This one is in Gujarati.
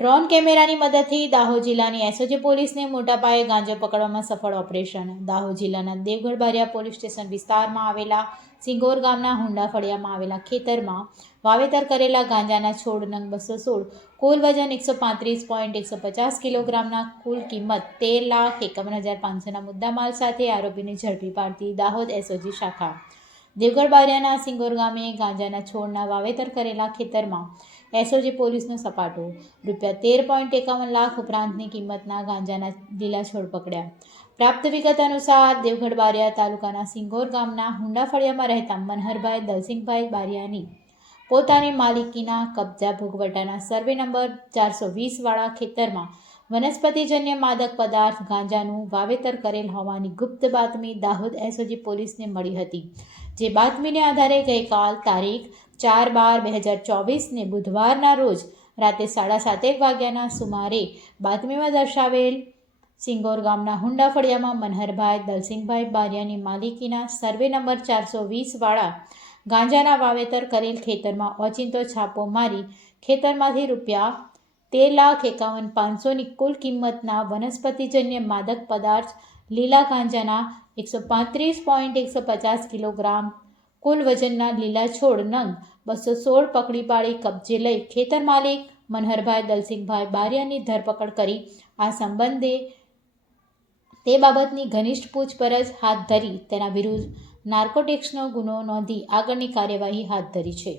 ડ્રોન કેમેરાની મદદથી દાહોદ જિલ્લાની એસઓજી પોલીસને મોટા પાયે ગાંજો પકડવામાં સફળ ઓપરેશન. દાહોદ જિલ્લાના દેવગઢ બારિયા પોલીસ સ્ટેશન વિસ્તારમાં આવેલા સિંગોર ગામના હુંડા ફળિયામાં આવેલા ખેતરમાં વાવેતર કરેલા ગાંજાના છોડ નંગ બસો સોળ, કુલ વજન એકસો પાંત્રીસ પોઈન્ટ એકસો પચાસ કિલોગ્રામના કુલ કિંમત તેર લાખ એકાવન હજાર પાંચસોના મુદ્દામાલ સાથે આરોપીને ઝડપી પાડતી દાહોદ એસઓજી શાખા. દેવગઢ બારિયાના સિંગોર ગામે ગાંજાના છોડના વાવેતર કરેલા ખેતરમાં એસઓજી પોલીસનો સપાટો. રૂપિયા તેર પોઈન્ટ એકાવન લાખ ઉપરાંતની કિંમતના ગાંજાના લીલા છોડ પકડ્યા. પ્રાપ્ત વિગત અનુસાર દેવગઢ બારિયા તાલુકાના સિંગોર ગામના હુંડા ફળિયામાં રહેતા મનહરભાઈ દલસિંહભાઈ બારિયાની પોતાની માલિકીના કબજા ભોગવટાના સર્વે નંબર ચારસો વીસવાળા ખેતરમાં વનસ્પતિજન્ય માદક પદાર્થ ગાંજાનું વાવેતર કરેલ હોવાની ગુપ્ત બાતમી દાહોદ એસઓજી પોલીસને મળી હતી. જે બાતમીને આધારે ગઈકાલ તારીખ ચાર બાર બે હજાર ચોવીસને બુધવારના રોજ રાતે સાડા સાતેક વાગ્યાના સુમારે બાતમીમાં દર્શાવેલ સિંગોર ગામના હુંડા ફળિયામાં મનહરભાઈ દલસિંહભાઈ બારિયાની માલિકીના સર્વે નંબર ચારસો વીસવાળા ગાંજાના વાવેતર કરેલ ખેતરમાં ઓચિંતો છાપો મારી ખેતરમાંથી રૂપિયા તેર લાખ એકાવન પાંચસોની કુલ કિંમતના વનસ્પતિજન્ય માદક પદાર્થ લીલા ગાંજાના એકસો પાંત્રીસ પોઈન્ટ એકસો પચાસ કિલોગ્રામ, કુલ વજનના લીલા છોડ નંગ બસો સોળ પકડી પાડી કબજે લઈ ખેતર માલિક મનહરભાઈ દલસિંહભાઈ બારિયાની ધરપકડ કરી. આ સંબંધે તે બાબતની ઘનિષ્ઠ પૂછપરછ હાથ ધરી તેના વિરુદ્ધ નાર્કોટિક્સનો ગુનો નોંધી આગળની કાર્યવાહી હાથ ધરી છે.